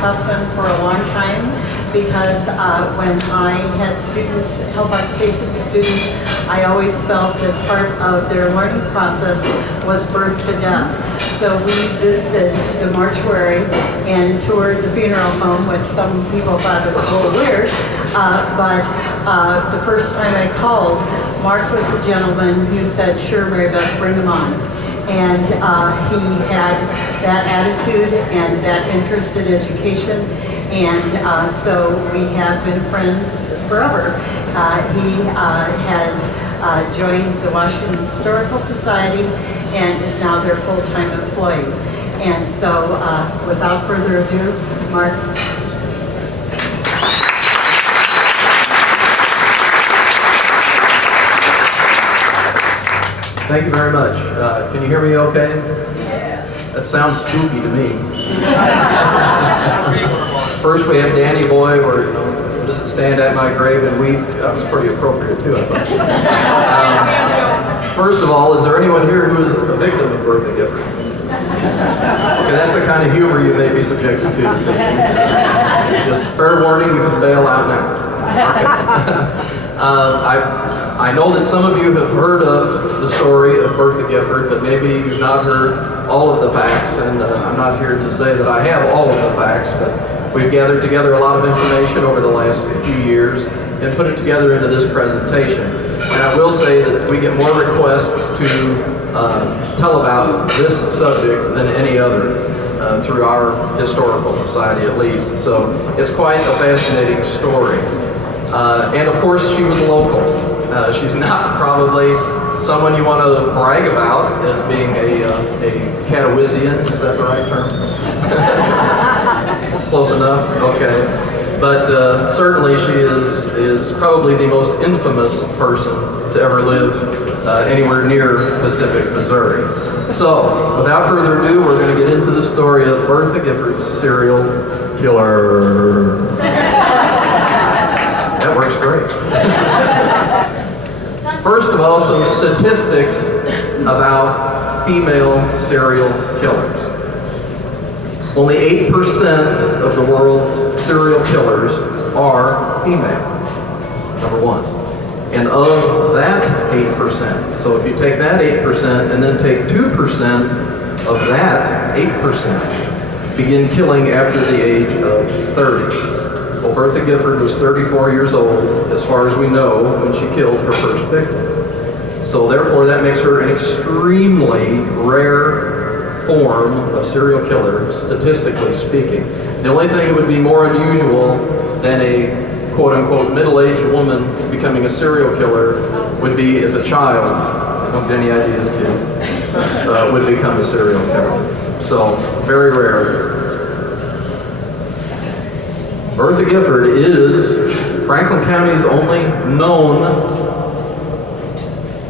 Houseman for a long time because when I had students, health occupation students, I always felt that part of their learning process was birth to death. So we visited the mortuary and toured the funeral home, which some people thought was a little weird. But the first time I called, Marc was the gentleman who said, "Sure, Mary Beth, bring him on." And he had that attitude and that interest in education. And so we have been friends forever. He has joined the Washington Historical Society and is now their full-time employee. And so without further ado, Marc. Thank you very much. Can you hear me okay? Yeah. That sounds spooky to me. First we have Danny Boy, where does it stand at my grave and weep? That was pretty appropriate too, I thought. First of all, is there anyone here who is a victim of Bertha Gifford? Okay, that's the kind of humor you may be subjected to this evening. Just fair warning, you can bail out now. Okay. I know that some of you have heard of the story of Bertha Gifford, but maybe you've not heard all of the facts, and I'm not here to say that I have all of the facts, but we've gathered together a lot of information over the last few years and put it together into this presentation. And I will say that we get more requests to tell about this subject than any other through our historical society at least. So it's quite a fascinating story. And of course she was local. She's not probably someone you want to brag about as being a Catawisian. Is that the right term? Close enough? Okay. But certainly she is probably the most infamous person to ever live anywhere near Pacific, Missouri. So, without further ado, we're going to get into the story of Bertha Gifford, serial killer. That works great. First of all, some statistics about female serial killers. Only 8% of the world's serial killers are female, number one. And of that 8%, so if you take that 8% and then take 2% of that 8%, begin killing after the age of 30. Well, Bertha Gifford was 34 years old, as far as we know, when she killed her first victim. So therefore, that makes her an extremely rare form of serial killer, statistically speaking. The only thing that would be more unusual than a quote-unquote middle-aged woman becoming a serial killer would be if a child, don't get any ideas, kids, would become a serial killer. So, very rare. Bertha Gifford is Franklin County's only known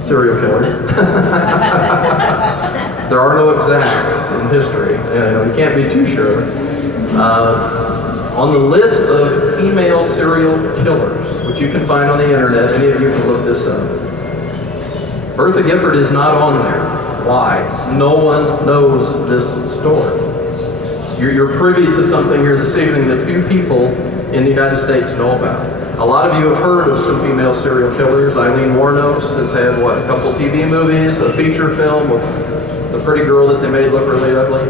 serial killer. There are no exacts in history. You can't be too sure. On the list of female serial killers, which you can find on the internet, any of you can look this up, Bertha Gifford is not on there. Why? No one knows this story. You're privy to something here this evening that few people in the United States know about. A lot of you have heard of some female serial killers. Eileen Wuornos has had, a couple TV movies, a feature film with the pretty girl that they made look really ugly.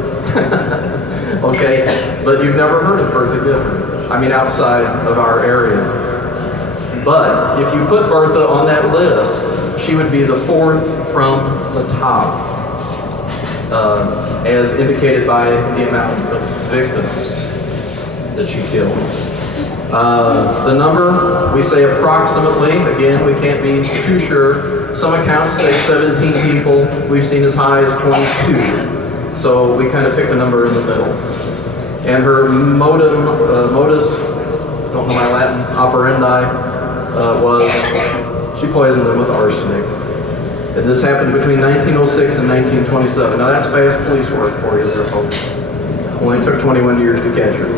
Okay, but you've never heard of Bertha Gifford. I mean, outside of our area. But if you put Bertha on that list, she would be the fourth from the top, as indicated by the amount of victims that she killed. The number, we say approximately, again, we can't be too sure. Some accounts say 17 people. We've seen as high as 22. So we kind of picked a number in the middle. And her modus, I don't know my Latin, operandi, was she poisoned them with arsenic. And this happened between 1906 and 1927. Now that's fast police work for you, there, folks. Only took 21 years to catch her.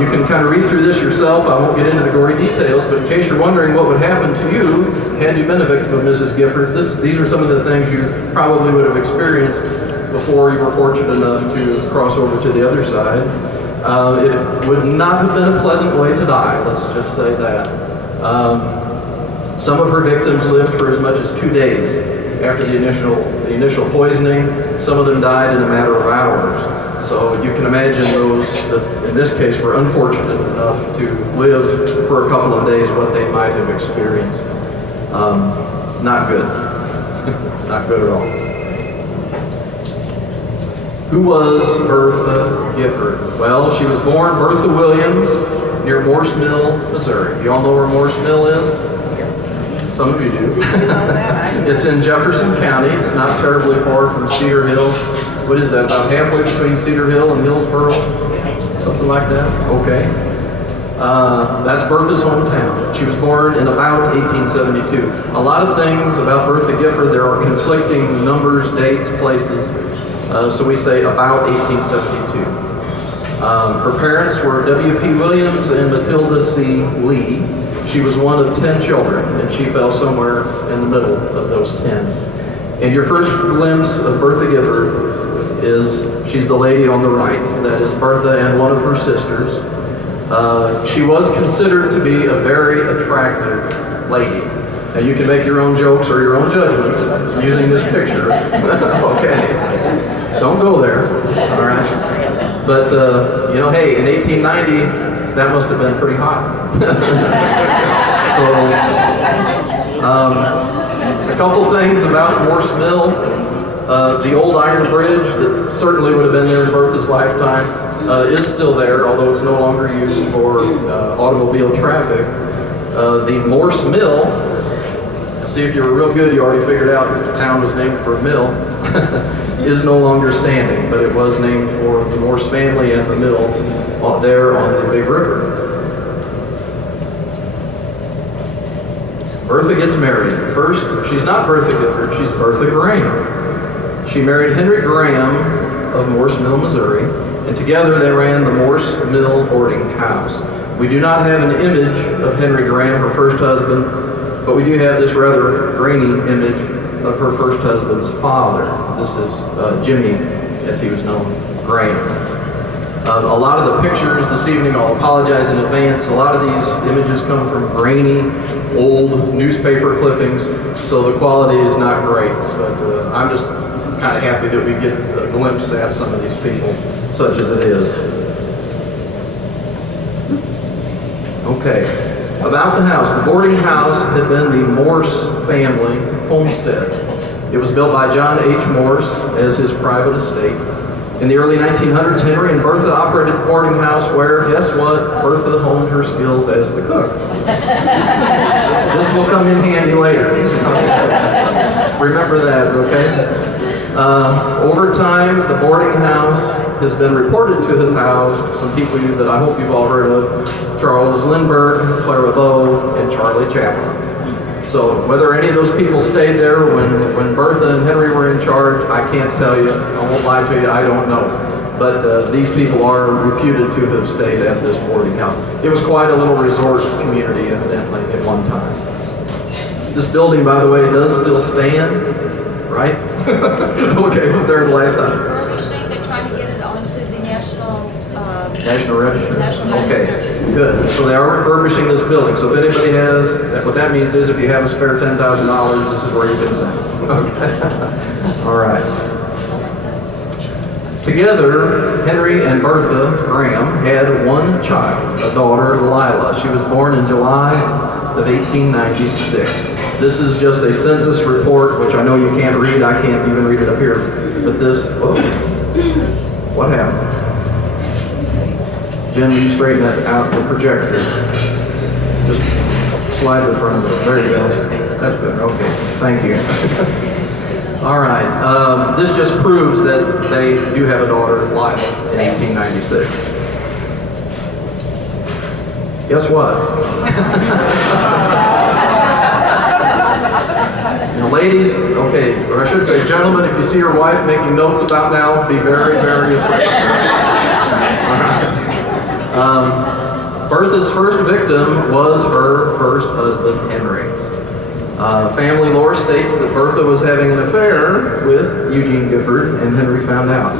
You can kind of read through this yourself. I won't get into the gory details, but in case you're wondering what would happen to you had you been a victim of Mrs. Gifford, these are some of the things you probably would have experienced before you were fortunate enough to cross over to the other side. It would not have been a pleasant way to die, let's just say that. Some of her victims lived for as much as 2 days after the initial poisoning. Some of them died in a matter of hours. So you can imagine those that, in this case, were unfortunate enough to live for a couple of days what they might have experienced. Not good. Not good at all. Who was Bertha Gifford? Well, she was born Bertha Williams near Morse Mill, Missouri. You all know where Morse Mill is? Some of you do. It's in Jefferson County. It's not terribly far from Cedar Hill. What is that, about halfway between Cedar Hill and Hillsboro? Something like that? Okay. That's Bertha's hometown. She was born in about 1872. A lot of things about Bertha Gifford, there are conflicting numbers, dates, places. So we say about 1872. Her parents were W.P. Williams and Matilda C. Lee. She was one of 10 children, and she fell somewhere in the middle of those 10. And your first glimpse of Bertha Gifford is, she's the lady on the right. That is Bertha and one of her sisters. She was considered to be a very attractive lady. Now you can make your own jokes or your own judgments using this picture. Okay. Don't go there. All right. But, hey, in 1890, that must have been pretty hot. A couple things about Morse Mill. The old iron bridge that certainly would have been there in Bertha's lifetime is still there, although it's no longer used for automobile traffic. The Morse Mill, see if you were real good, you already figured out that the town was named for a mill, is no longer standing, but it was named for the Morse family and the mill there on the Big River. Bertha gets married. First, she's not Bertha Gifford, she's Bertha Graham. She married Henry Graham of Morse Mill, Missouri, and together they ran the Morse Mill boarding house. We do not have an image of Henry Graham, her first husband, but we do have this rather grainy image of her first husband's father. This is Jimmy, as he was known, Graham. A lot of the pictures this evening, I'll apologize in advance, a lot of these images come from grainy, old newspaper clippings, so the quality is not great, but I'm just kind of happy that we get a glimpse at some of these people, such as it is. Okay, about the house. The boarding house had been the Morse family homestead. It was built by John H. Morse as his private estate. In the early 1900s, Henry and Bertha operated the boarding house where, guess what, Bertha honed her skills as the cook. This will come in handy later. Remember that, okay? Over time, the boarding house has been reported to have housed some people that I hope you've all heard of: Charles Lindbergh, Clara Bow, and Charlie Chaplin. So whether any of those people stayed there when Bertha and Henry were in charge, I can't tell you. I won't lie to you, I don't know. But these people are reputed to have stayed at this boarding house. It was quite a little resort community, evidently, at one time. This building, by the way, does still stand, right? Okay, it was there the last time. They're trying to get it onto the National Register? National Okay, Register. good. So they are refurbishing this building. So if anybody has, what that means is if you have a spare $10,000, this is where you can send it. Okay. All right. Together, Henry and Bertha Graham had one child, a daughter, Lila. She was born in July of 1896. This is just a census report, which I know you can't read. I can't even read it up here. But this, what happened? Jim, you straighten that out the projector. Just slide the front of it. There you go. That's better. Okay. Thank you. All right. This just proves that they do have a daughter, Lila, in 1896. Guess what? Now, ladies, okay, or I should say gentlemen, if you see your wife making notes about now, be very, very afraid. All right. Bertha's first victim was her first husband, Henry. Family lore states that Bertha was having an affair with Eugene Gifford, and Henry found out.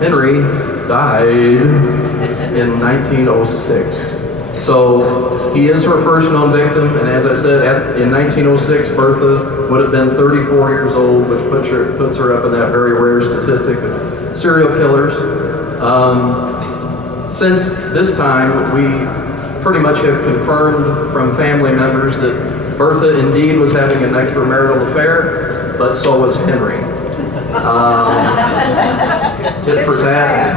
Henry died in 1906. So he is her first known victim, and as I said, in 1906, Bertha would have been 34 years old, which puts her up in that very rare statistic of serial killers. Since this time, we pretty much have confirmed from family members that Bertha indeed was having an extramarital affair, but so was Henry. Tit for tat.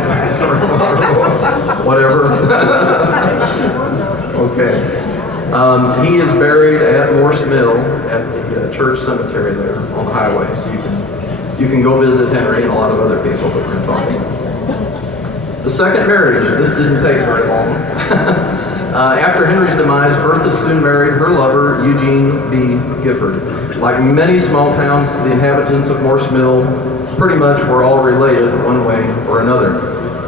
Whatever. Okay. He is buried at Morse Mill at the church cemetery there on the highway. So you can go visit Henry and a lot of other people that we're talking about. The second marriage, this didn't take very long. After Henry's demise, Bertha soon married her lover, Eugene B. Gifford. Like many small towns, the inhabitants of Morse Mill pretty much were all related one way or another.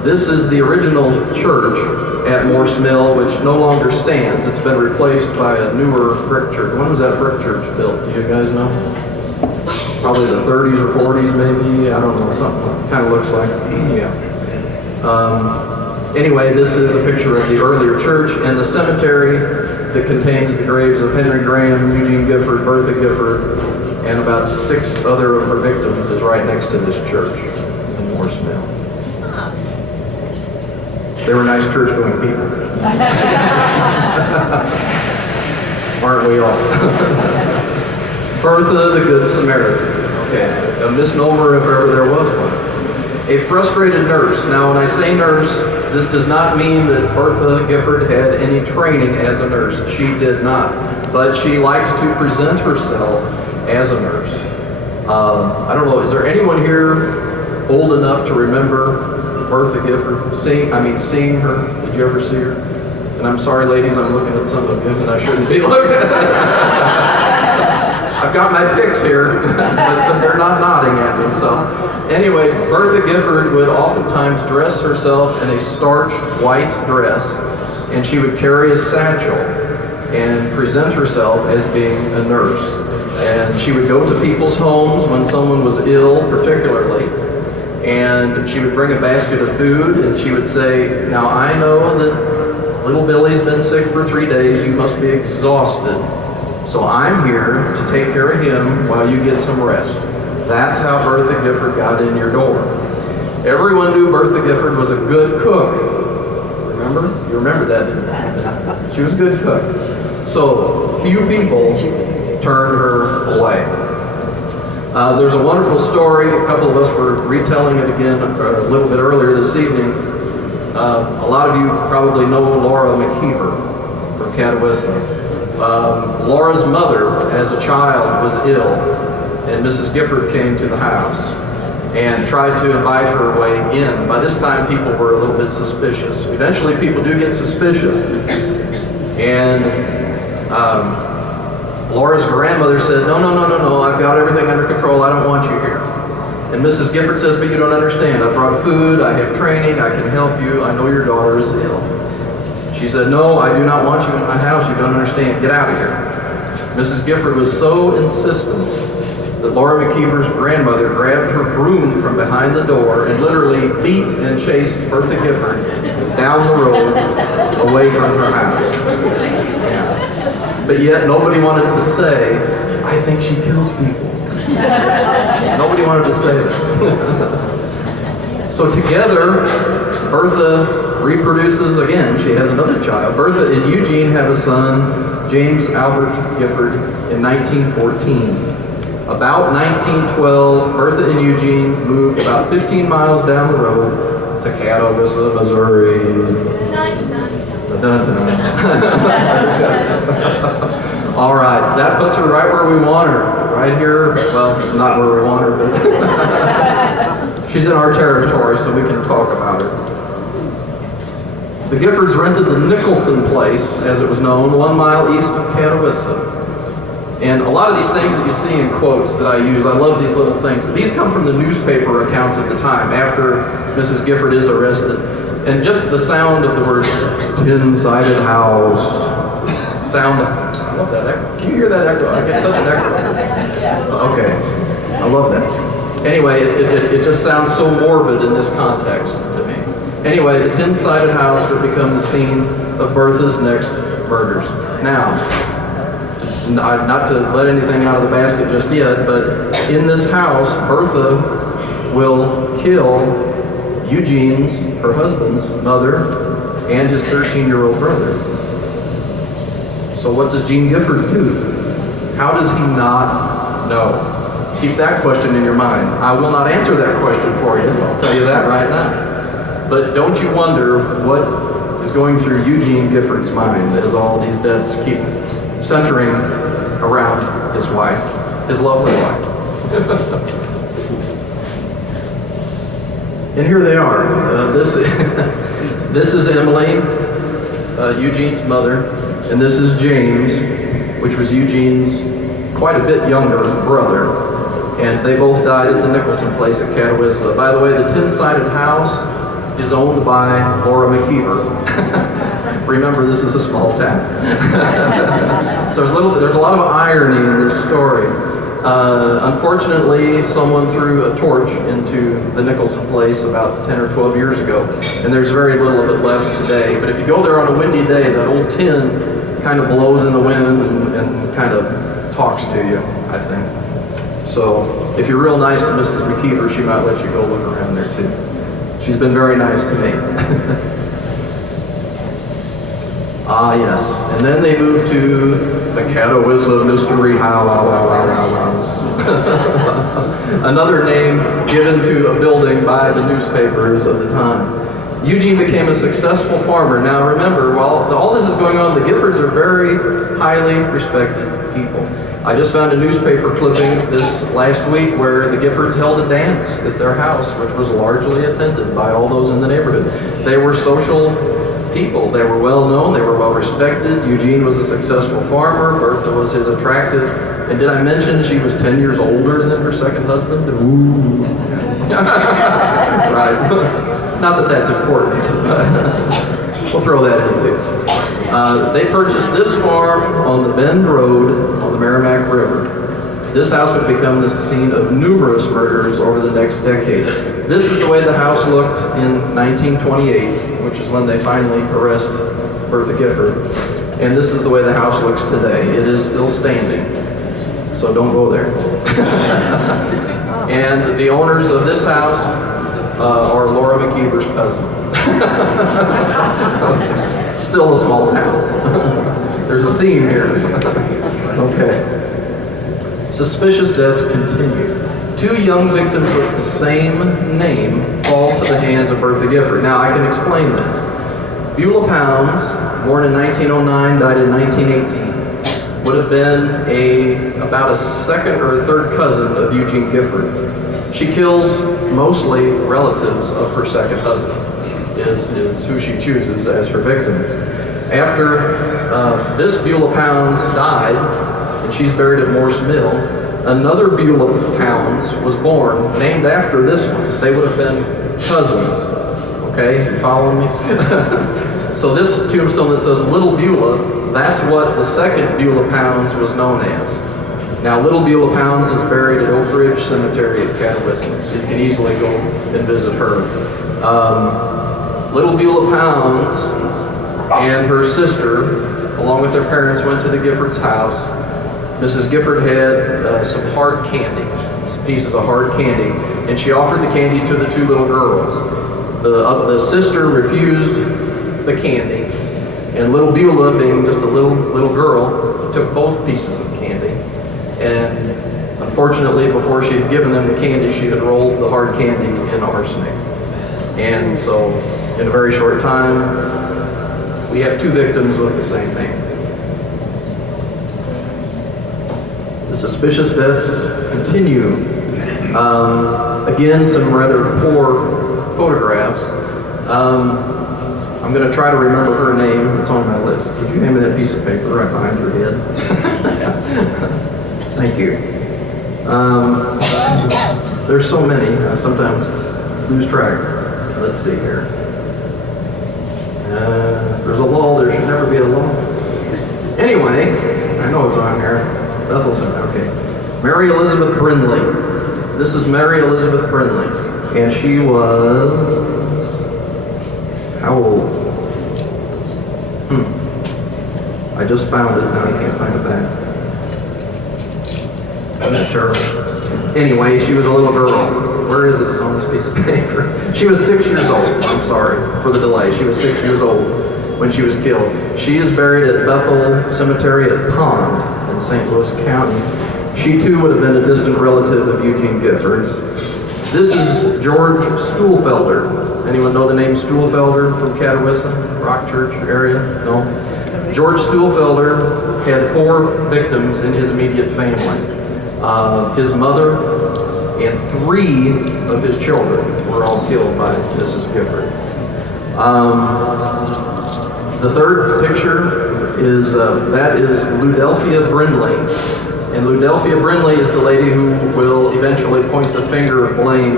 This is the original church at Morse Mill, which no longer stands. It's been replaced by a newer brick church. When was that brick church built? Do you guys know? Probably the 30s or 40s, maybe. I don't know. Something kind of looks like. Yeah. Anyway, this is a picture of the earlier church, and the cemetery that contains the graves of Henry Graham, Eugene Gifford, Bertha Gifford, and about 6 other of her victims is right next to this church in Morse Mill. They were nice church-going people. Aren't we all? Bertha the Good Samaritan. Okay, a misnomer if ever there was one. A frustrated nurse. Now, when I say nurse, this does not mean that Bertha Gifford had any training as a nurse. She did not. But she liked to present herself as a nurse. I don't know, is there anyone here old enough to remember Bertha Gifford? Seeing her? Did you ever see her? And I'm sorry, ladies, I'm looking at some of you, and I shouldn't be looking at I've got my picks here, but they're not nodding at me, so. Anyway, Bertha Gifford would oftentimes dress herself in a starched white dress, and she would carry a satchel and present herself as being a nurse. And she would go to people's homes when someone was ill, particularly, and she would bring a basket of food, and she would say, "Now I know that little Billy's been sick for 3 days. You must be exhausted. So I'm here to take care of him while you get some rest." That's how Bertha Gifford got in your door. Everyone knew Bertha Gifford was a good cook. Remember? You remember that, didn't you? She was a good cook. So few people turned her away. There's a wonderful story. A couple of us were retelling it again a little bit earlier this evening. A lot of you probably know Laura McKeever from Catawissa. Laura's mother, as a child, was ill, and Mrs. Gifford came to the house and tried to invite her way in. By this time, people were a little bit suspicious. Eventually, people do get suspicious. And Laura's grandmother said, no, I've got everything under control. I don't want you here. And Mrs. Gifford says, but you don't understand. I brought food. I have training. I can help you. I know your daughter is ill. She said, no, I do not want you in my house. You don't understand. Get out of here. Mrs. Gifford was so insistent that Laura McKeever's grandmother grabbed her broom from behind the door and literally beat and chased Bertha Gifford down the road away from her house. Yeah. But yet nobody wanted to say, I think she kills people. Nobody wanted to say that. So together, Bertha reproduces again. She has another child. Bertha and Eugene have a son, James Albert Gifford, in 1914. About 1912, Bertha and Eugene moved about 15 miles down the road to Catawissa, Missouri. All right, that puts her right where we want her. Right here, well, not where we want her, but she's in our territory, so we can talk about her. The Giffords rented the Nicholson Place, as it was known, 1 mile east of Catawissa. And a lot of these things that you see in quotes that I use, I love these little things. These come from the newspaper accounts at the time, after Mrs. Gifford is arrested. And just the sound of the word tin-sided house, sound love that echo. Can you hear that echo? I get such an echo. Okay, I love that. Anyway, it just sounds so morbid in this context to me. Anyway, the tin-sided house would become the scene of Bertha's next murders. Now, not to let anything out of the basket just yet, but in this house, Bertha will kill Eugene's, her husband's, mother, and his 13-year-old brother. So what does Gene Gifford do? How does he not know? Keep that question in your mind. I will not answer that question for you. I'll tell you that right now. But don't you wonder what is going through Eugene Gifford's mind as all these deaths keep centering around his wife, his lovely wife. And here they are. This is Emily, Eugene's mother, and this is James, which was Eugene's quite a bit younger brother. And they both died at the Nicholson place at Catawissa. By the way, the tin-sided house is owned by Laura McKeever. Remember, this is a small town. So there's a lot of irony in this story. Unfortunately, someone threw a torch into the Nicholson place about 10 or 12 years ago, and there's very little of it left today. But if you go there on a windy day, that old tin kind of blows in the wind and kind of talks to you, I think. So if you're real nice to Mrs. McKeever, she might let you go look around there too. She's been very nice to me. Ah, yes. And then they moved to the Catawissa Mystery House. Another name given to a building by the newspapers of the time. Eugene became a successful farmer. Now remember, while all this is going on, the Giffords are very highly respected people. I just found a newspaper clipping this last week where the Giffords held a dance at their house, which was largely attended by all those in the neighborhood. They were social people. They were well known. They were well respected. Eugene was a successful farmer. Bertha was his attractive. And did I mention she was 10 years older than her second husband? Ooh. Right. Not that that's important. We'll throw that in too. They purchased this farm on the Bend Road on the Merrimack River. This house would become the scene of numerous murders over the next decade. This is the way the house looked in 1928, which is when they finally arrest Bertha Gifford. And this is the way the house looks today. It is still standing, so don't go there. And the owners of this house are Laura McKeever's cousin. Still a small town. There's a theme here. Okay. Suspicious deaths continue. 2 young victims with the same name fall to the hands of Bertha Gifford. Now, I can explain this. Beulah Pounds, born in 1909, died in 1918, would have been about a second or a third cousin of Eugene Gifford. She kills mostly relatives of her second husband, is who she chooses as her victims. After this Beulah Pounds died, and she's buried at Morse Mill, another Beulah Pounds was born, named after this one. They would have been cousins. Okay, you following me? So this tombstone that says Little Beulah, that's what the second Beulah Pounds was known as. Now, Little Beulah Pounds is buried at Oak Ridge Cemetery at Catawissa, so you can easily go and visit her. Little Beulah Pounds and her sister, along with their parents, went to the Gifford's house. Mrs. Gifford had some hard candy, some pieces of hard candy, and she offered the candy to the 2 little girls. The sister refused the candy, and little Beulah, being just a little girl, took both pieces of candy. And unfortunately, before she had given them the candy, she had rolled the hard candy in arsenic. And so, in a very short time, we have 2 victims with the same name. The suspicious deaths continue. Again, some rather poor photographs. I'm going to try to remember her name. It's on my list. Would you hand me that piece of paper right behind your head? Thank you. There's so many. I sometimes lose track. Let's see here. There's a lull. There should never be a lull. Anyway, I know it's on here. Bethel's in there, okay. Mary Elizabeth Brindley. This is Mary Elizabeth Brindley. And she was, how old? I just found it, now I can't find it back. That's terrible. Anyway, she was a little girl. Where is it? It's on this piece of paper. She was 6 years old. I'm sorry for the delay. She was 6 years old when she was killed. She is buried at Bethel Cemetery at Pond in St. Louis County. She too would have been a distant relative of Eugene Gifford's. This is George Stuhlfelder. Anyone know the name Stuhlfelder from Catawissa, Rock Church area? No? George Stuhlfelder had 4 victims in his immediate family. His mother and 3 of his children were all killed by Mrs. Gifford. The third picture is, that is Ludelphia Brindley. And Ludelphia Brindley is the lady who will eventually point the finger of blame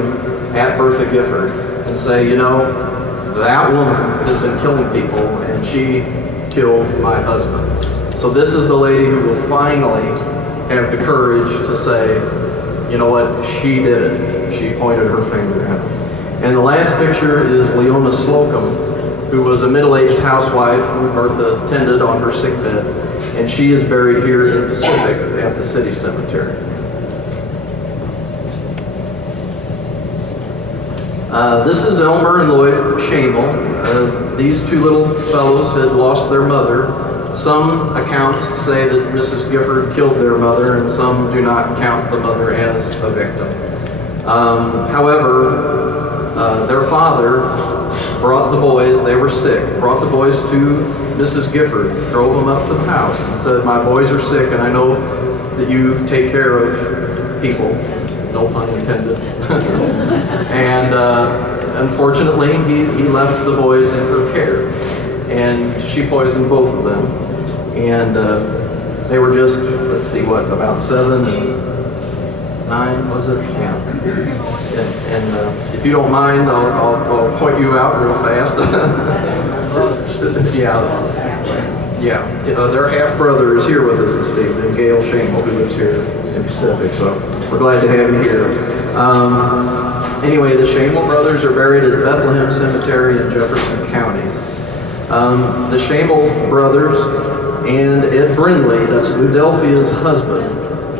at Bertha Gifford and say, you know, that woman has been killing people and she killed my husband. So this is the lady who will finally have the courage to say, you know what, she did it. She pointed her finger at him. And the last picture is Leona Slocum, who was a middle-aged housewife who Bertha tended on her sickbed. And she is buried here in Pacific at the city cemetery. This is Elmer and Lloyd Shamel. These 2 little fellows had lost their mother. Some accounts say that Mrs. Gifford killed their mother, and some do not count the mother as a victim. However, their father brought the boys, they were sick, brought the boys to Mrs. Gifford, drove them up to the house and said, my boys are sick and I know that you take care of people, no pun intended. And unfortunately, he left the boys in her care. And she poisoned both of them. And they were just, let's see, what, about 7 and 9, was it? Yeah. And if you don't mind, I'll point you out real fast. Yeah. Their half-brother is here with us this evening, Gail Shamel, who lives here in Pacific. So we're glad to have you here. Anyway, the Shamel brothers are buried at Bethlehem Cemetery in Jefferson County. The Shamel brothers and Ed Brindley, that's Ludelphia's husband,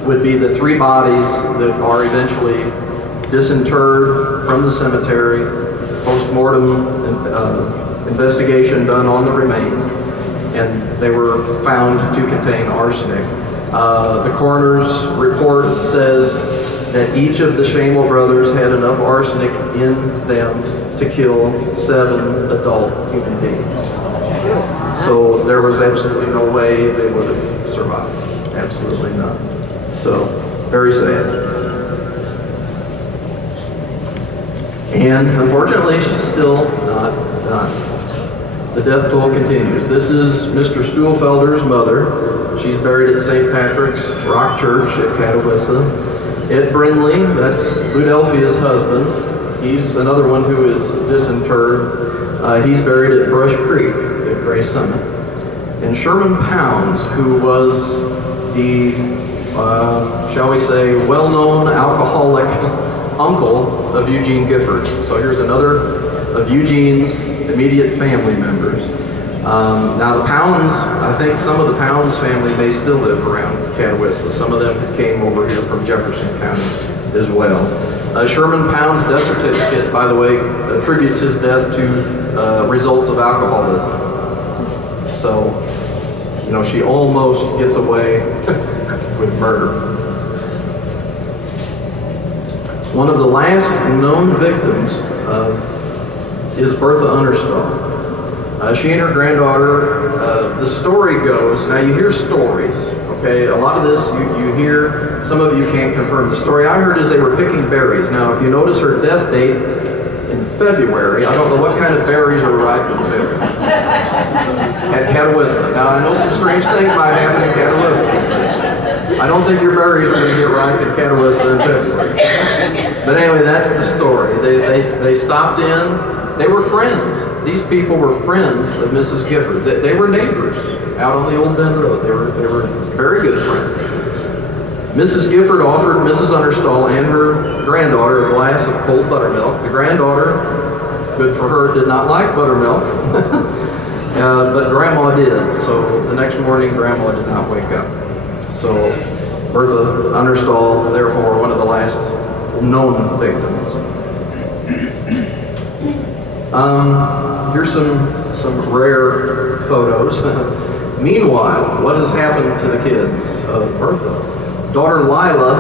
would be the 3 bodies that are eventually disinterred from the cemetery, post-mortem investigation done on the remains, and they were found to contain arsenic. The coroner's report says that each of the Shamel brothers had enough arsenic in them to kill 7 adult human beings. So there was absolutely no way they would have survived. Absolutely none. So, very sad. And unfortunately, she's still not done. The death toll continues. This is Mr. Stuhlfelder's mother. She's buried at St. Patrick's Rock Church at Catawissa. Ed Brindley, that's Ludelphia's husband. He's another one who is disinterred. He's buried at Brush Creek at Gray Summit. And Sherman Pounds, who was the, shall we say, well-known alcoholic uncle of Eugene Gifford. So here's another of Eugene's immediate family members. Now the Pounds, I think some of the Pounds family may still live around Catawissa. Some of them came over here from Jefferson County as well. Sherman Pounds' death certificate, by the way, attributes his death to results of alcoholism. So, you know, she almost gets away with murder. One of the last known victims is Bertha Understall. She and her granddaughter, the story goes, now you hear stories, okay? A lot of this you hear, some of you can't confirm. The story I heard is they were picking berries. Now, if you notice her death date in February, I don't know what kind of berries are ripe in February. At Catawissa. Now, I know some strange things might happen in Catawissa. I don't think your berries are going to get ripe in Catawissa in February. But anyway, that's the story. They stopped in. They were friends. These people were friends of Mrs. Gifford. They were neighbors, out on the old Bend Road. They were very good friends. Mrs. Gifford offered Mrs. Understall and her granddaughter a glass of cold buttermilk. The granddaughter, good for her, did not like buttermilk, but Grandma did. So the next morning, Grandma did not wake up. So Bertha Understall, therefore, one of the last known victims. Here's some rare photos. Meanwhile, what has happened to the kids of Bertha? Daughter Lila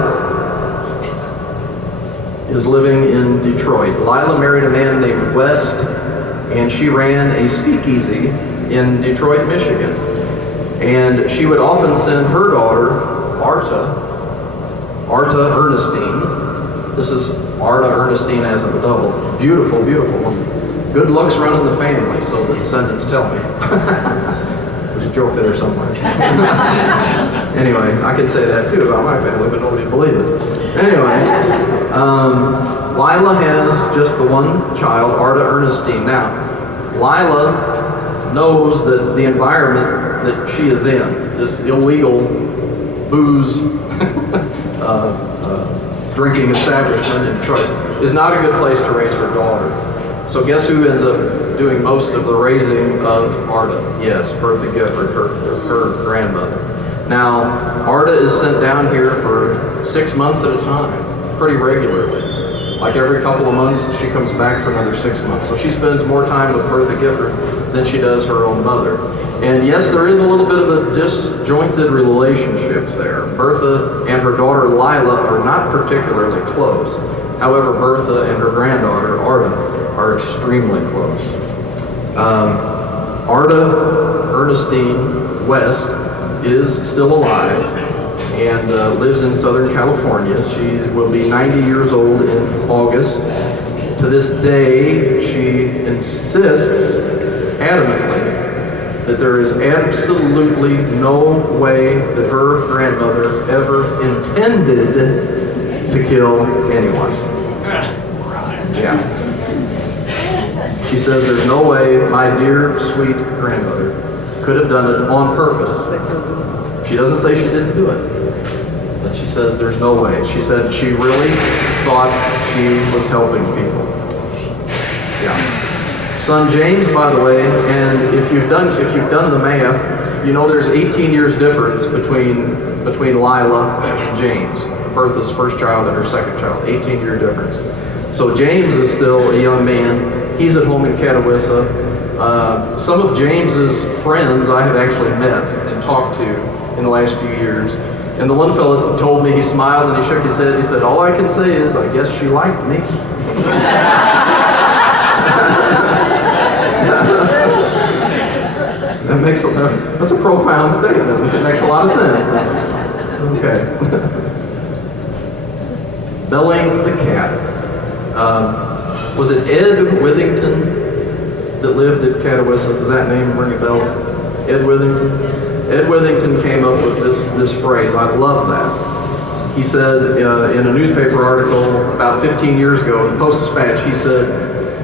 is living in Detroit. Lila married a man named West, and she ran a speakeasy in Detroit, Michigan. And she would often send her daughter, Arta Ernestine. This is Arta Ernestine as a double. Beautiful, beautiful woman. Good looks run in the family, so the descendants tell me. There's a joke there somewhere. Anyway, I can say that too about my family, but nobody will believe it. Anyway, Lila has just the one child, Arta Ernestine. Now, Lila knows that the environment that she is in, this illegal booze drinking establishment in Detroit, is not a good place to raise her daughter. So guess who ends up doing most of the raising of Arta? Yes, Bertha Gifford, her grandmother. Now, Arta is sent down here for 6 months at a time, pretty regularly. Like every couple of months, she comes back for another 6 months. So she spends more time with Bertha Gifford than she does her own mother. And yes, there is a little bit of a disjointed relationship there. Bertha and her daughter Lila are not particularly close. However, Bertha and her granddaughter, Arta, are extremely close. Arta Ernestine West is still alive and lives in Southern California. She will be 90 years old in August. To this day, she insists adamantly that there is absolutely no way that her grandmother ever intended to kill anyone. Yeah. She says there's no way my dear, sweet grandmother could have done it on purpose. She doesn't say she didn't do it, but she says there's no way. She said she really thought she was helping people. Yeah. Son James, by the way, and if you've done the math, you know there's 18 years difference between Lila and James, Bertha's first child and her second child. 18-year difference. So James is still a young man. He's at home in Catawissa. Some of James's friends I have actually met and talked to in the last few years. And the one fellow told me, he smiled and he shook his head. He said, "All I can say is, I guess she liked me." That's a profound statement. It makes a lot of sense. Okay. Belling the cat. Was it Ed Withington that lived at Catawissa? Does that name ring a bell? Ed Withington? Ed Withington came up with this phrase. I love that. He said in a newspaper article about 15 years ago in the Post-Dispatch, he said,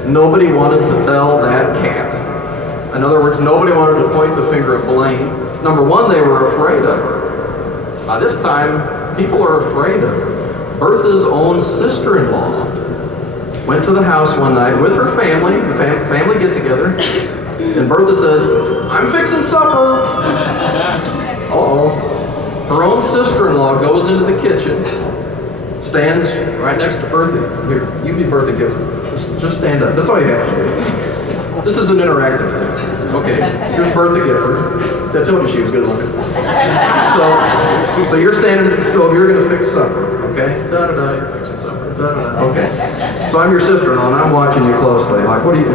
nobody wanted to bell that cat. In other words, nobody wanted to point the finger of blame. Number one, they were afraid of her. This time, people are afraid of her. Bertha's own sister-in-law went to the house one night with her family, the family get-together, and Bertha says, "I'm fixing supper." Uh-oh. Her own sister-in-law goes into the kitchen, stands right next to Bertha. Here, you be Bertha Gifford. Just stand up. That's all you have to do. This is an interactive thing. Okay, here's Bertha Gifford. I told you she was good looking. So you're standing at the stove, you're going to fix supper, okay? Da-da-da, you're fixing supper. Da-da-da. Okay. So I'm your sister-in-law, and I'm watching you closely. Like, what are you...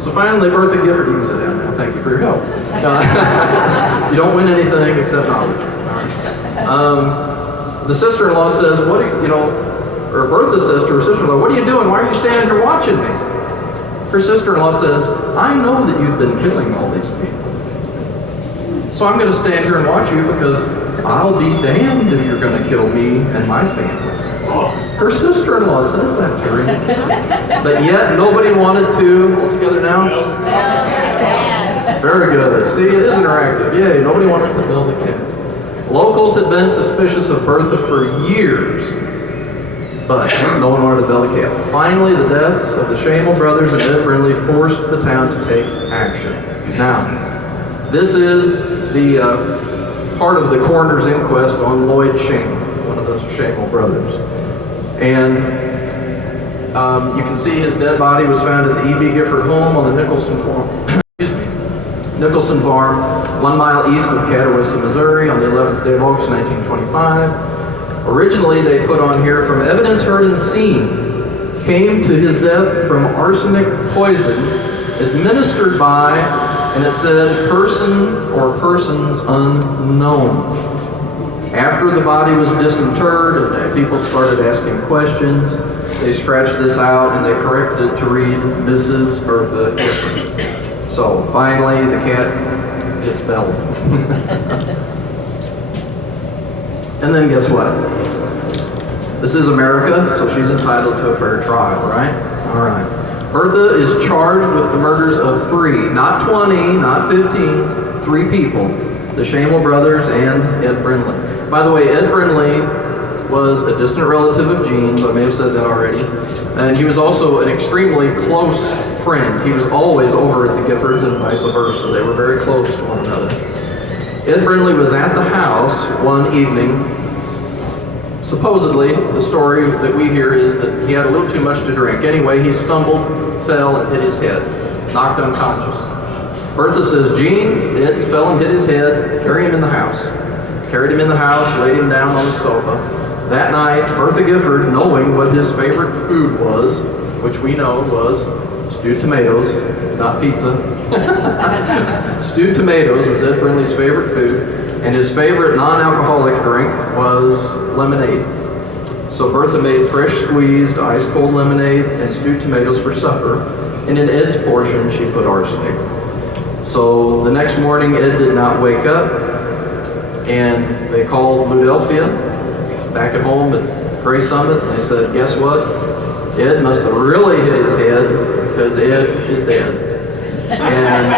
So finally, Bertha Gifford, you can sit down now. Thank you for your help. You don't win anything except knowledge. All right. The sister-in-law says, or Bertha says to her sister-in-law, "What are you doing? Why are you standing here watching me?" Her sister-in-law says, "I know that you've been killing all these people. So I'm going to stand here and watch you because I'll be damned if you're going to kill me and my family." Her sister-in-law says that to her in the kitchen. But yet nobody wanted to, all together now? Very good. See, it is interactive. Yay, nobody wanted to build a cat. Locals had been suspicious of Bertha for years, but no one wanted to build a cat. Finally, the deaths of the Shamel brothers and Ed Brindley forced the town to take action. Now, this is the part of the coroner's inquest on Lloyd Shamel, one of the Shamel brothers. And you can see his dead body was found at the E.B. Gifford home on the Nicholson Farm. Nicholson Farm, 1 mile east of Catawissa, Missouri, on the 11th day of August, 1925. Originally, they put on here, from evidence heard and seen, came to his death from arsenic poison, administered by, and it said, person or persons unknown. After the body was disinterred and people started asking questions, they scratched this out and they corrected it to read Mrs. Bertha Gifford. So finally, the cat gets belled. And then guess what? This is America, so she's entitled to a fair trial, right? All right. Bertha is charged with the murders of 3, not 20, not 15, 3 people. The Shamel brothers and Ed Brindley. By the way, Ed Brindley was a distant relative of Jean's. I may have said that already. And he was also an extremely close friend. He was always over at the Giffords and vice versa. They were very close to one another. Ed Brindley was at the house one evening. Supposedly, the story that we hear is that he had a little too much to drink. Anyway, he stumbled, fell, and hit his head, knocked unconscious. Bertha says, Jean, Ed fell and hit his head, carry him in the house. Carried him in the house, laid him down on the sofa. That night, Bertha Gifford, knowing what his favorite food was, which we know was stewed tomatoes, not pizza. Stewed tomatoes was Ed Brindley's favorite food, and his favorite non-alcoholic drink was lemonade. So Bertha made fresh squeezed, ice-cold lemonade and stewed tomatoes for supper, and in Ed's portion, she put arsenic. So the next morning, Ed did not wake up, and they called Ludelphia back at home at Gray Summit, and they said, guess what? Ed must have really hit his head, because Ed is dead. And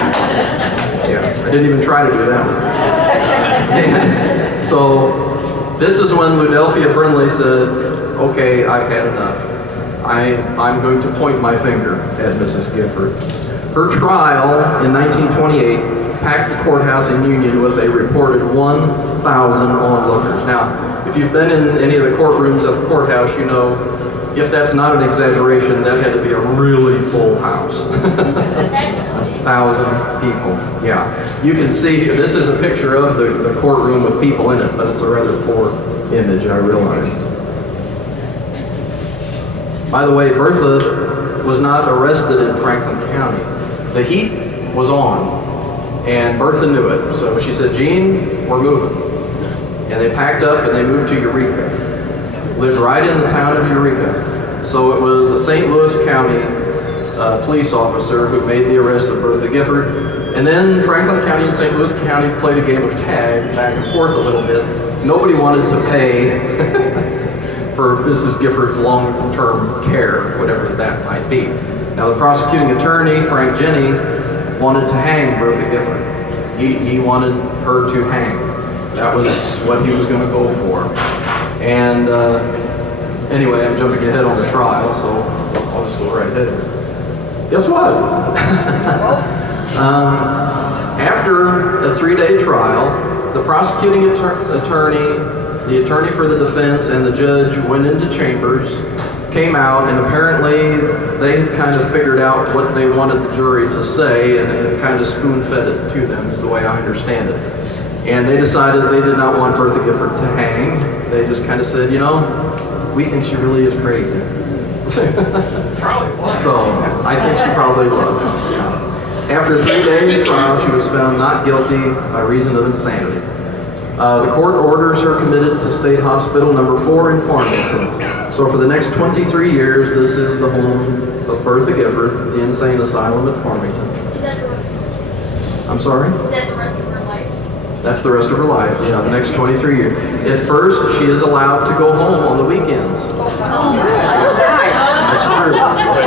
yeah, I didn't even try to do that one. And so this is when Ludelphia Brindley said, okay, I've had enough. I'm going to point my finger at Mrs. Gifford. Her trial in 1928 packed the courthouse in Union with a reported 1,000 onlookers. Now, if you've been in any of the courtrooms at the courthouse, you know, if that's not an exaggeration, that had to be a really full house. 1,000 people, yeah. You can see, this is a picture of the courtroom with people in it, but it's a rather poor image, I realize. By the way, Bertha was not arrested in Franklin County. The heat was on, and Bertha knew it. So she said, Jean, we're moving. And they packed up and they moved to Eureka. Lived right in the town of Eureka. So it was a St. Louis County police officer who made the arrest of Bertha Gifford. And then Franklin County and St. Louis County played a game of tag back and forth a little bit. Nobody wanted to pay for Mrs. Gifford's long-term care, whatever that might be. Now the prosecuting attorney, Frank Jenny, wanted to hang Bertha Gifford. He wanted her to hang. That was what he was going to go for. And anyway, I'm jumping ahead on the trial, so I'll just go right ahead. Guess what? After a 3-day trial, the prosecuting attorney, the attorney for the defense, and the judge went into chambers, came out, and apparently they kind of figured out what they wanted the jury to say and kind of spoon-fed it to them, is the way I understand it. And they decided they did not want Bertha Gifford to hang. They just kind of said, you know, we think she really is crazy. Probably was. So, I think she probably was. After a 3-day trial, she was found not guilty by reason of insanity. The court orders her committed to State Hospital number 4 in Farmington. So for the next 23 years, this is the home of Bertha Gifford, the insane asylum at Farmington. Is that the rest of her life? I'm sorry? Is that the rest of her life? That's the rest of her life, yeah, the next 23 years. At first, she is allowed to go home on the weekends. That's true.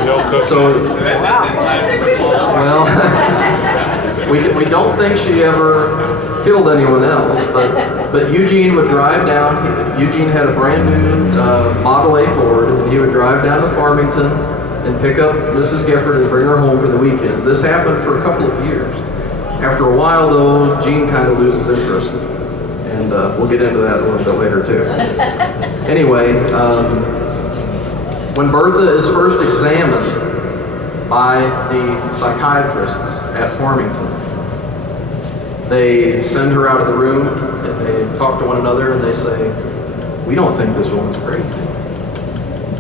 No cooking. So, well, We don't think she ever killed anyone else, but Eugene would drive down. Eugene had a brand new Model A Ford, and he would drive down to Farmington and pick up Mrs. Gifford and bring her home for the weekends. This happened for a couple of years. After a while, though, Gene kind of loses interest, and we'll get into that a little bit later, too. Anyway, when Bertha is first examined by the psychiatrists at Farmington, they send her out of the room, and they talk to one another, and they say, "We don't think this woman's crazy."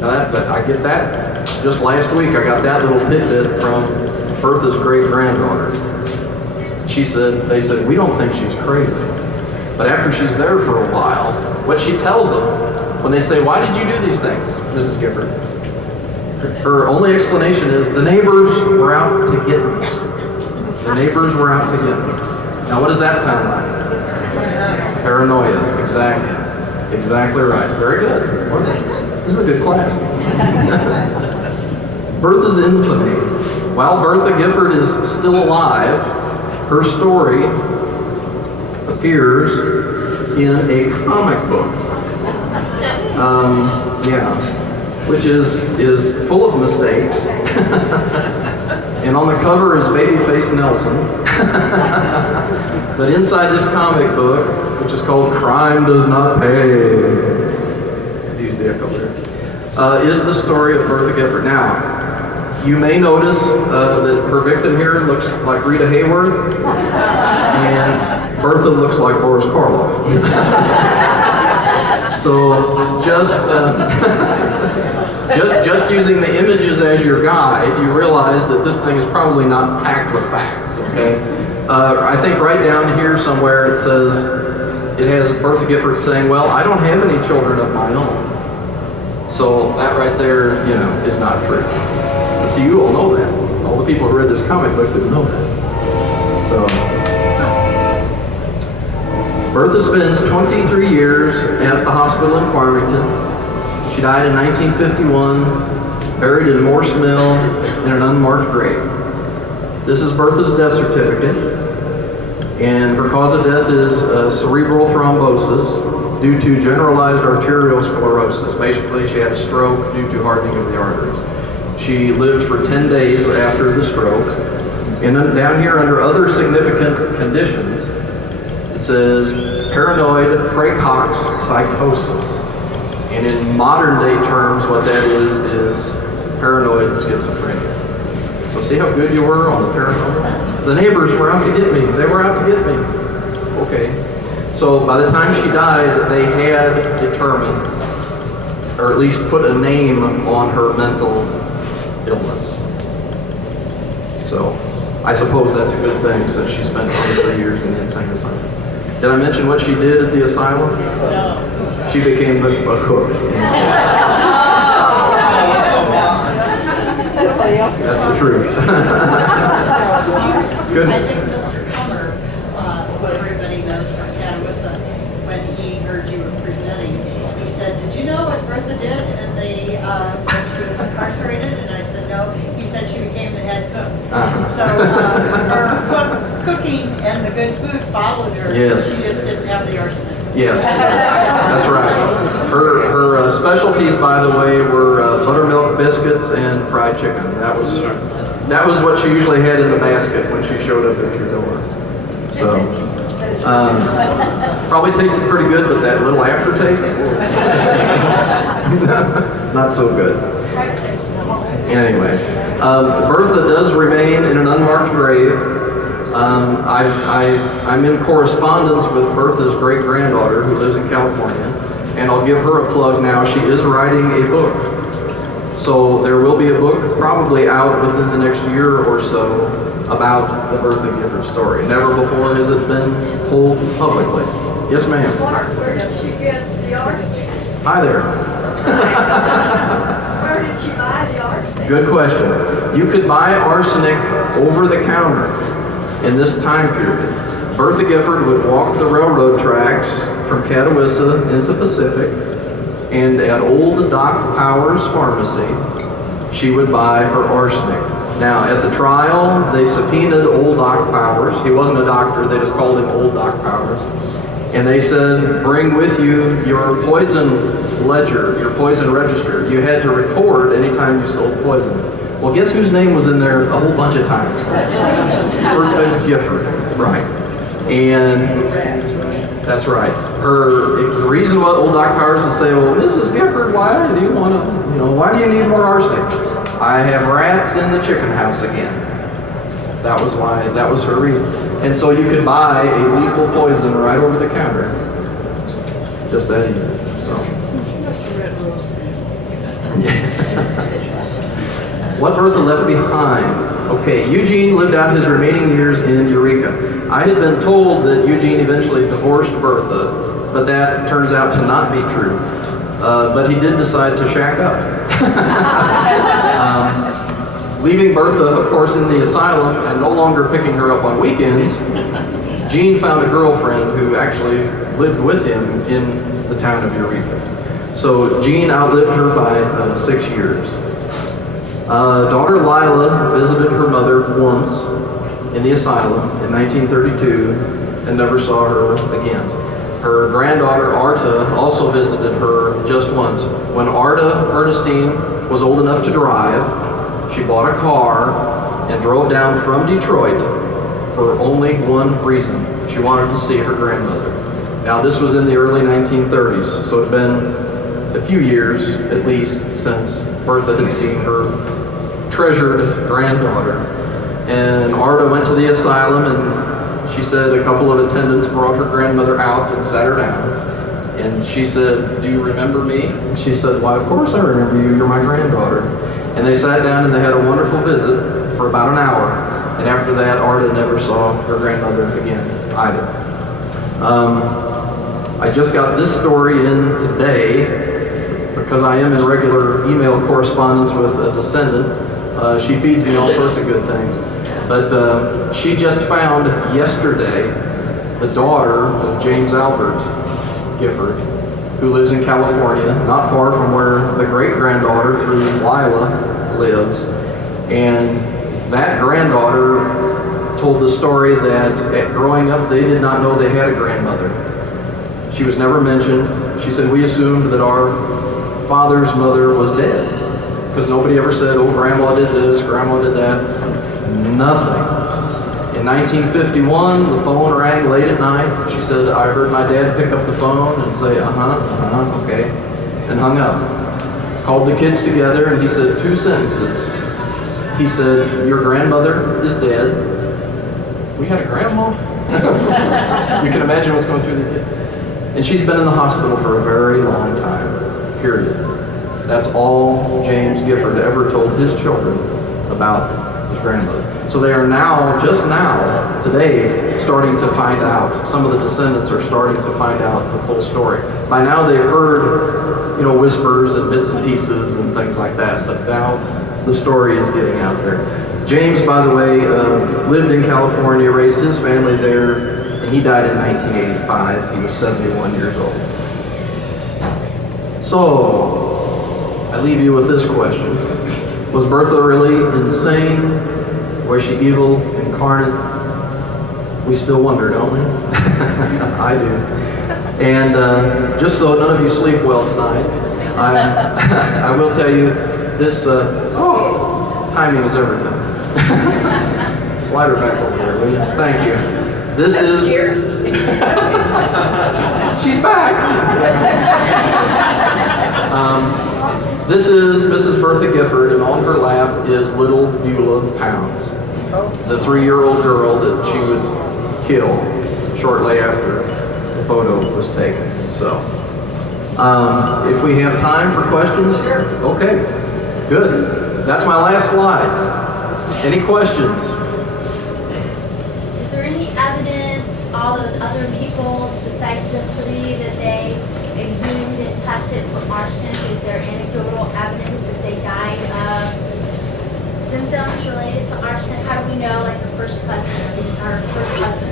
Now but I get that. Just last week, I got that little tidbit from Bertha's great-granddaughter. They said, "We don't think she's crazy." But after she's there for a while, what she tells them, when they say, "Why did you do these things, Mrs. Gifford?" Her only explanation is, "The neighbors were out to get me." The neighbors were out to get me. Now, what does that sound like? Paranoia. Exactly. Exactly right. Very good. Well, this is a good class. Bertha's infamy. While Bertha Gifford is still alive, her story appears in a comic book. Which is full of mistakes. And on the cover is Babyface Nelson. But inside this comic book, which is called Crime Does Not Pay, use the echo there, is the story of Bertha Gifford. Now, you may notice that her victim here looks like Rita Hayworth, and Bertha looks like Boris Karloff. So just using the images as your guide, you realize that this thing is probably not packed with facts, okay? I think right down here somewhere it says, it has Bertha Gifford saying, "Well, I don't have any children of my own." So that right there, is not true. So you all know that. All the people who read this comic book didn't know that. So Bertha spends 23 years at the hospital in Farmington. She died in 1951, buried in Morse Mill in an unmarked grave. This is Bertha's death certificate, and her cause of death is cerebral thrombosis due to generalized arterial sclerosis. Basically, she had a stroke due to hardening of the arteries. She lived for 10 days after the stroke. And then down here under other significant conditions, it says paranoid praecox psychosis. And in modern day terms, what that is paranoid schizophrenia. So see how good you were on the paranoid? The neighbors were out to get me. They were out to get me. Okay. So by the time she died, they had determined, or at least put a name on her mental illness. So I suppose that's a good thing, since she spent 23 years in the insane asylum. Did I mention what she did at the asylum? No. She became a cook. That's the truth. Good. I think Mr. Comer, who everybody knows from Catawissa, when he heard you were presenting, he said, "Did you know what Bertha did when she was incarcerated?" And I said, "No." He said she became the head cook. So her cooking and the good food followed her. Yes. She just didn't have the arsenic. Yes, that's right. Her specialties, by the way, were buttermilk biscuits and fried chicken. That was what she usually had in the basket when she showed up at your door. So probably tasted pretty good, but that little aftertaste, not so good. Anyway, Bertha does remain in an unmarked grave. I'm in correspondence with Bertha's great-granddaughter, who lives in California, and I'll give her a plug now. She is writing a book. So there will be a book probably out within the next year or so about the Bertha Gifford story. Never before has it been told publicly. Yes, ma'am. Mark, where did she get the arsenic? Hi there. Where did she buy the arsenic? Good question. You could buy arsenic over the counter in this time period. Bertha Gifford would walk the railroad tracks from Catawissa into Pacific, and at old Doc Powers Pharmacy, she would buy her arsenic. Now, at the trial, they subpoenaed old Doc Powers. He wasn't a doctor, they just called him old Doc Powers. And they said, bring with you your poison ledger, your poison register. You had to record anytime you sold poison. Well, guess whose name was in there a whole bunch of times? Bertha Gifford, right. And that's right. The reason what old Doc Powers would say, well, Mrs. Gifford, why do you want to, why do you need more arsenic? I have rats in the chicken house again. That was why, that was her reason. And so you could buy a lethal poison right over the counter. Just that easy. So. What Bertha left behind. Okay, Eugene lived out his remaining years in Eureka. I had been told that Eugene eventually divorced Bertha, but that turns out to not be true. But he did decide to shack up. Leaving Bertha, of course, in the asylum and no longer picking her up on weekends, Gene found a girlfriend who actually lived with him in the town of Eureka. So Gene outlived her by 6 years. Daughter Lila visited her mother once in the asylum in 1932 and never saw her again. Her granddaughter Arta also visited her just once. When Arta Ernestine was old enough to drive, she bought a car and drove down from Detroit for only one reason. She wanted to see her grandmother. Now this was in the early 1930s, so it had been a few years at least since Bertha had seen her treasured granddaughter. And Arta went to the asylum, and she said a couple of attendants brought her grandmother out and sat her down. And she said, "Do you remember me?" And she said, "Why, of course I remember you. You're my granddaughter." And they sat down and they had a wonderful visit for about an hour. And after that, Arta never saw her grandmother again either. I just got this story in today because I am in regular email correspondence with a descendant. She feeds me all sorts of good things. But she just found yesterday the daughter of James Albert Gifford, who lives in California, not far from where the great-granddaughter through Lila lives. And that granddaughter told the story that growing up they did not know they had a grandmother. She was never mentioned. She said, we assumed that our father's mother was dead because nobody ever said, oh, grandma did this, grandma did that. Nothing. In 1951, the phone rang late at night. She said, I heard my dad pick up the phone and say, okay, and hung up. Called the kids together and he said 2 sentences. He said, your grandmother is dead. We had a grandma? You can imagine what's going through the kid. And she's been in the hospital for a very long time, period. That's all James Gifford ever told his children about his grandmother. So they are now, just now, today, starting to find out. Some of the descendants are starting to find out the full story. By now they've heard, whispers and bits and pieces and things like that, but now the story is getting out there. James, by the way, lived in California, raised his family there, and he died in 1985. He was 71 years old. So, I leave you with this question. Was Bertha really insane? Was she evil incarnate? We still wonder, don't we? I do. And just so none of you sleep well tonight, I will tell you this, timing is everything. Slide her back over there, will you? Thank you. This is... She's back! This is Mrs. Bertha Gifford, and on her lap is little Beulah Pounds, the 3-year-old girl that she would kill shortly after the photo was taken. So, if we have time for questions? Sure. Okay, good. That's my last slide. Any questions? Is there any evidence all those other people besides the 3 that they exhumed and tested for arsenic? Is there anecdotal evidence that they died of symptoms related to arsenic? How do we know, like, the first cousin or first husband?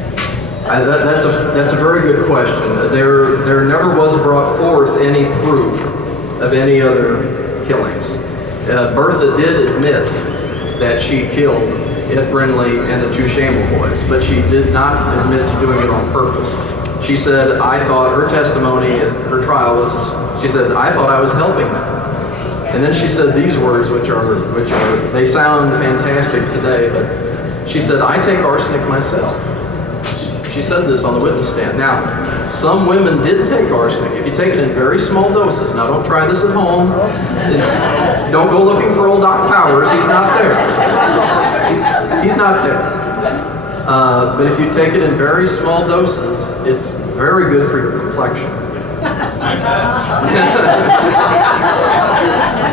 That's a very good question. There never was brought forth any proof of any other killings. Bertha did admit that she killed Ed Brindley and the two Shamble boys, but she did not admit to doing it on purpose. She said, I thought, her testimony at her trial was, she said, I thought I was helping them. And then she said these words, which are, they sound fantastic today, but she said, I take arsenic myself. She said this on the witness stand. Now, some women did take arsenic. If you take it in very small doses, now don't try this at home. Don't go looking for old Doc Powers. He's not there. He's not there. But if you take it in very small doses, it's very good for your complexion.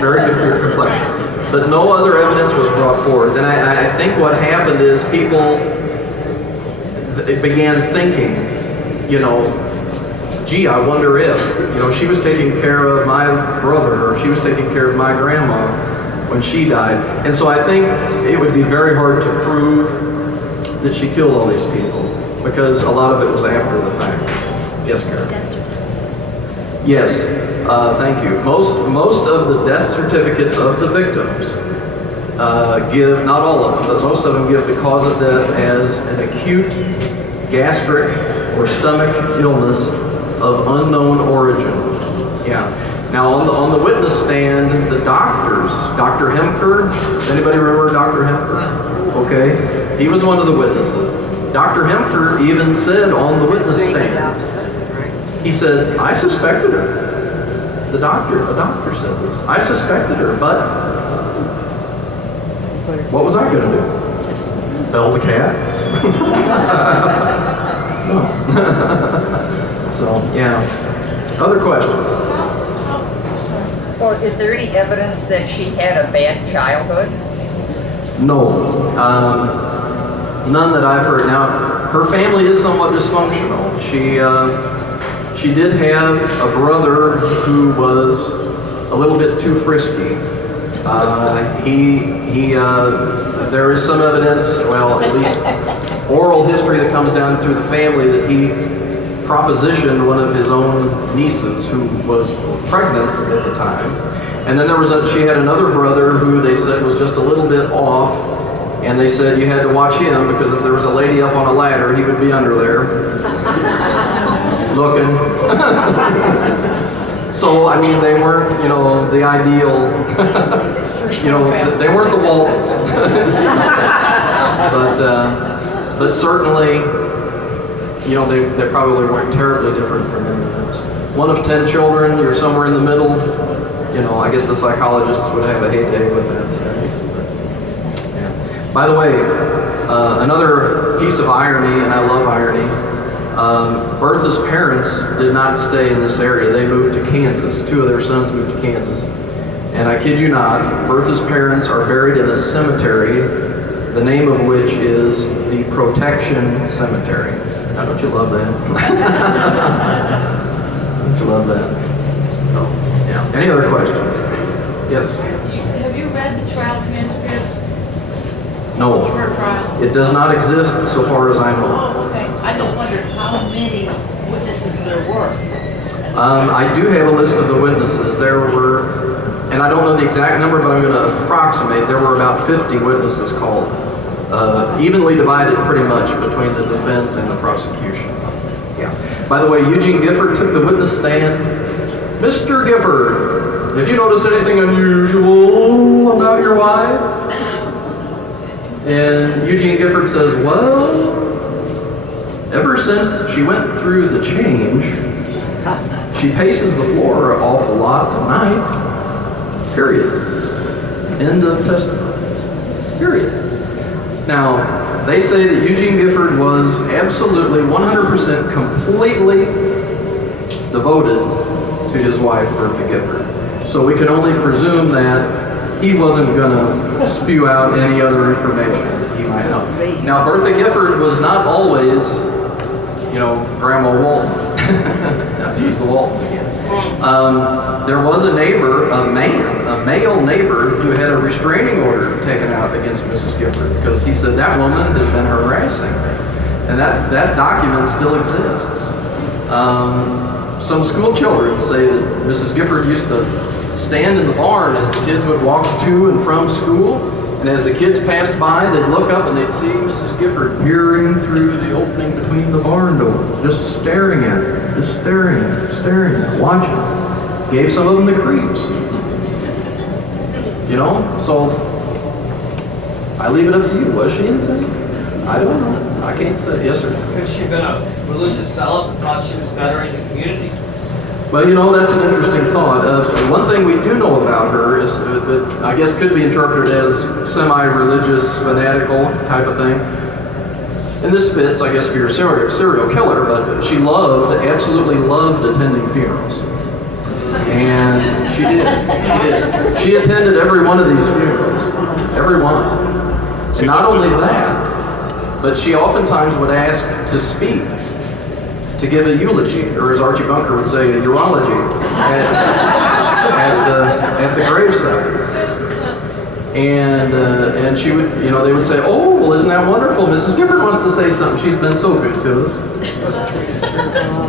Very good for your complexion. But no other evidence was brought forth. And I think what happened is people began thinking, gee, I wonder if, she was taking care of my brother, or she was taking care of my grandma when she died. And so I think it would be very hard to prove that she killed all these people, because a lot of it was after the fact. Yes, Karen? Yes, thank you. Most of the death certificates of the victims give, not all of them, but most of them give the cause of death as an acute gastric or stomach illness of unknown origin. Yeah. Now on the witness stand, the doctors, Dr. Hemker, anybody remember Dr. Hemker? Okay. He was one of the witnesses. Dr. Hemker even said on the witness stand, he said, I suspected her. A doctor said this. I suspected her, but what was I going to do? Bell the cat? So, yeah. Other questions? Well, is there any evidence that she had a bad childhood? No. None that I've heard. Now, her family is somewhat dysfunctional. She did have a brother who was a little bit too frisky. There is some evidence, well, at least oral history that comes down through the family, that he propositioned one of his own nieces who was pregnant at the time. And then she had another brother who they said was just a little bit off, and they said you had to watch him because if there was a lady up on a ladder, he would be under there looking. So, I mean, they weren't, the ideal, they weren't the Waltons. But certainly, they probably weren't terribly different from him. One of 10 children, you're somewhere in the middle. I guess the psychologists would have a heyday with that today. But, yeah. By the way, another piece of irony, and I love irony, Bertha's parents did not stay in this area. They moved to Kansas. Two of their sons moved to Kansas. And I kid you not, Bertha's parents are buried in a cemetery, the name of which is the Protection Cemetery. Now, don't you love that? Don't you love that? So, yeah. Any other questions? Yes? Have you read the trial transcript? No. For a trial? It does not exist so far as I know. Oh, okay. I just wondered how many witnesses there were. I do have a list of the witnesses. There were, and I don't know the exact number, but I'm going to approximate, there were about 50 witnesses called. Evenly divided pretty much between the defense and the prosecution. Yeah. By the way, Eugene Gifford took the witness stand. Mr. Gifford, have you noticed anything unusual about your wife? And Eugene Gifford says, well, ever since she went through the change, she paces the floor an awful lot at night. Period. End of testimony. Period. Now, they say that Eugene Gifford was absolutely 100% completely devoted to his wife, Bertha Gifford. So we can only presume that he wasn't going to spew out any other information that he might know. Now, Bertha Gifford was not always, Grandma Walton. Now, geez, the Waltons again. There was a neighbor, a male neighbor, who had a restraining order taken out against Mrs. Gifford because he said that woman has been harassing her. And that document still exists. Some school children say that Mrs. Gifford used to stand in the barn as the kids would walk to and from school, and And as the kids passed by, they'd look up and they'd see Mrs. Gifford peering through the opening between the barn doors, just staring at her, just staring at her, staring at her, watching. Gave some of them the creeps. You know, so I leave it up to you. Was she insane? I don't know. I can't say. Yes, sir. Could she have been a religious zealot and thought she was bettering the community? Well, you know, that's an interesting thought. One thing we do know about her is that I guess could be interpreted as semi-religious, fanatical type of thing. And this fits, I guess, for your serial killer, but she absolutely loved attending funerals. And she did. She attended every one of these funerals. Every one. And not only that, but she oftentimes would ask to speak, to give a eulogy, or as Archie Bunker would say, a urology, at the graveside. And she would, you know, they would say, "Oh, well, isn't that wonderful? Mrs. Gifford wants to say something. She's been so good to us.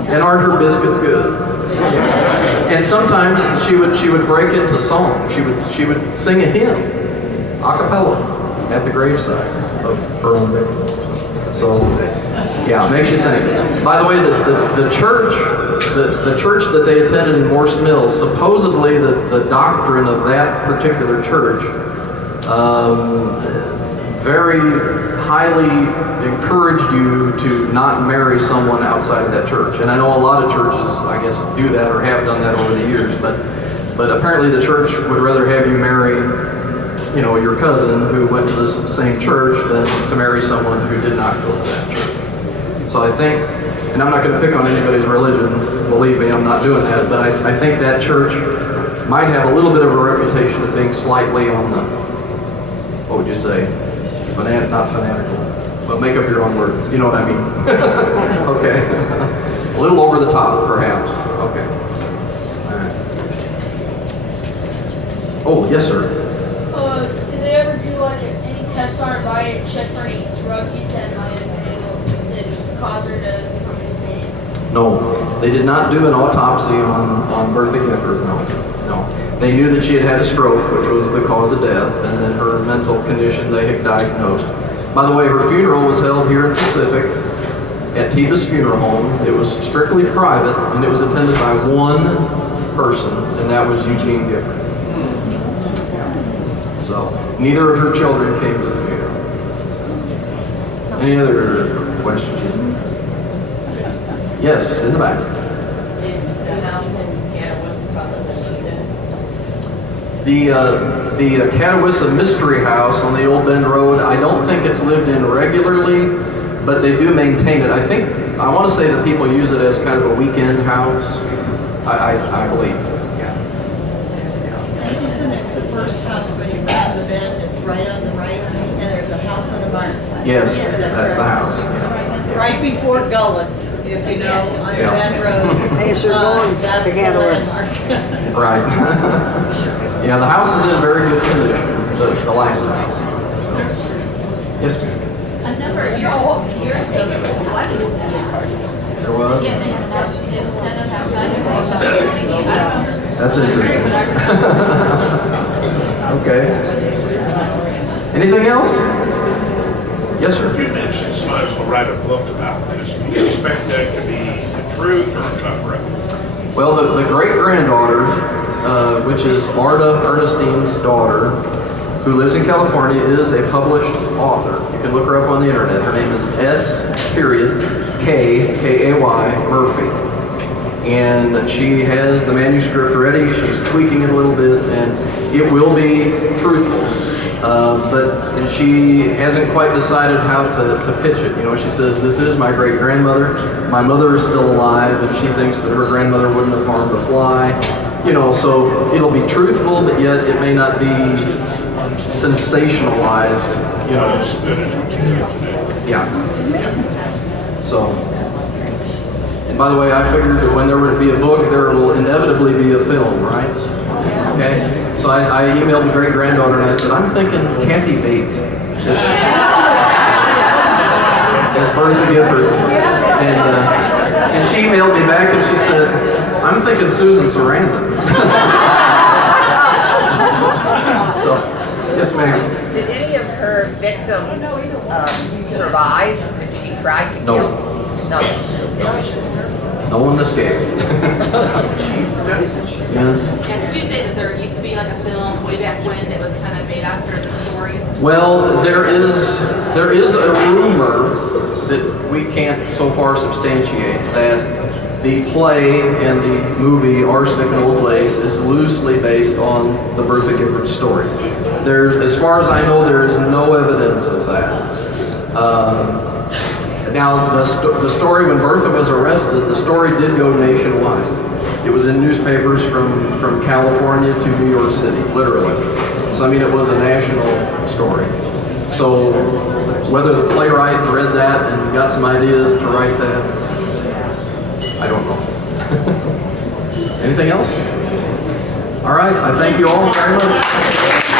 And aren't her biscuits good?" And sometimes she would break into song. She would sing a hymn, a cappella, at the graveside of her own victim. So, yeah, it makes you think. By the way, the church that they attended in Morse Mills, supposedly the doctrine of that particular church very highly encouraged you to not marry someone outside of that church. And I know a lot of churches, I guess, do that or have done that over the years, but apparently the church would rather have you marry, you know, your cousin who went to this same church than to marry someone who did not go to that church. So I think, and I'm not going to pick on anybody's religion, believe me, I'm not doing that, but I think that church might have a little bit of a reputation of being slightly on the, what would you say, not fanatical, but make up your own word, you know what I mean. Okay. A little over the top, perhaps. Okay. All right. Oh, yes, sir. Did they ever do like any tests on her body and check for any drug use that might have been able to cause her to become insane? No, they did not do an autopsy on Bertha Gifford. No. They knew that she had had a stroke, which was the cause of death, and then her mental condition they had diagnosed. By the way, her funeral was held here in Pacific at Teva's Funeral Home. It was strictly private, and it was attended by one person, and that was Eugene Gifford. So, neither of her children came to the funeral. Any other questions? Yes, in the back. The Catawissa Mystery House on the Old Bend Road, I don't think it's lived in regularly, but they do maintain it. I want to say that people use it as kind of a weekend house, I believe. And isn't it the first house when you round the bend, it's right on the right, and there's a house on a barn? Yes, Is that that's the correct? house. Yeah. Right before Gullets, if you know, on the Yeah. Bend Road. As you're going That's to the Catalyst. landmark. Right. Yeah, the house is in very good condition, the last house. Yes, ma'am. A number of years ago, there was a wedding at that party. There was? Yeah, they had a house, it was set up outside of it. I don't know. That's interesting. Okay. Anything else? Yes, sir. You mentioned somebody's going to write a book about this. Do you expect that to be the truth or a cover-up? Well, the great-granddaughter, which is Arda Ernestine's daughter, who lives in California, is a published author. You can look her up on the internet. Her name is S.K.K.A.Y. Murphy. And she has the manuscript ready. She's tweaking it a little bit, and it will be truthful. But she hasn't quite decided how to pitch it. You know, she says, this is my great-grandmother. My mother is still alive, and she thinks that her grandmother wouldn't have harmed a fly. You know, so it'll be truthful, but yet it may not be sensationalized, you know. Understood is what you do today. Yeah. So, and by the way, I figured that when there would be a book, there will inevitably be a film, right? Okay. So I emailed the great-granddaughter and I said, I'm thinking Kathy Bates as Bertha Gifford. And she emailed me back and she said, I'm thinking Susan Sarandon. So, yes, ma'am. Did any victim survive? Did she try to No. kill? No. No one escaped. Yeah. Yeah, did you say that there used to be like a film way back when that was kind of made after the story? Well, there is a rumor that we can't so far substantiate that the play and the movie Arsenic and Old Lace is loosely based on the Bertha Gifford story. As far as I know, there is no evidence of that. Now, the story when Bertha was arrested, the story did go nationwide. It was in newspapers from California to New York City, literally. So, I mean, it was a national story. So, whether the playwright read that and got some ideas to write that, I don't know. Anything else? All right, I thank you all very much.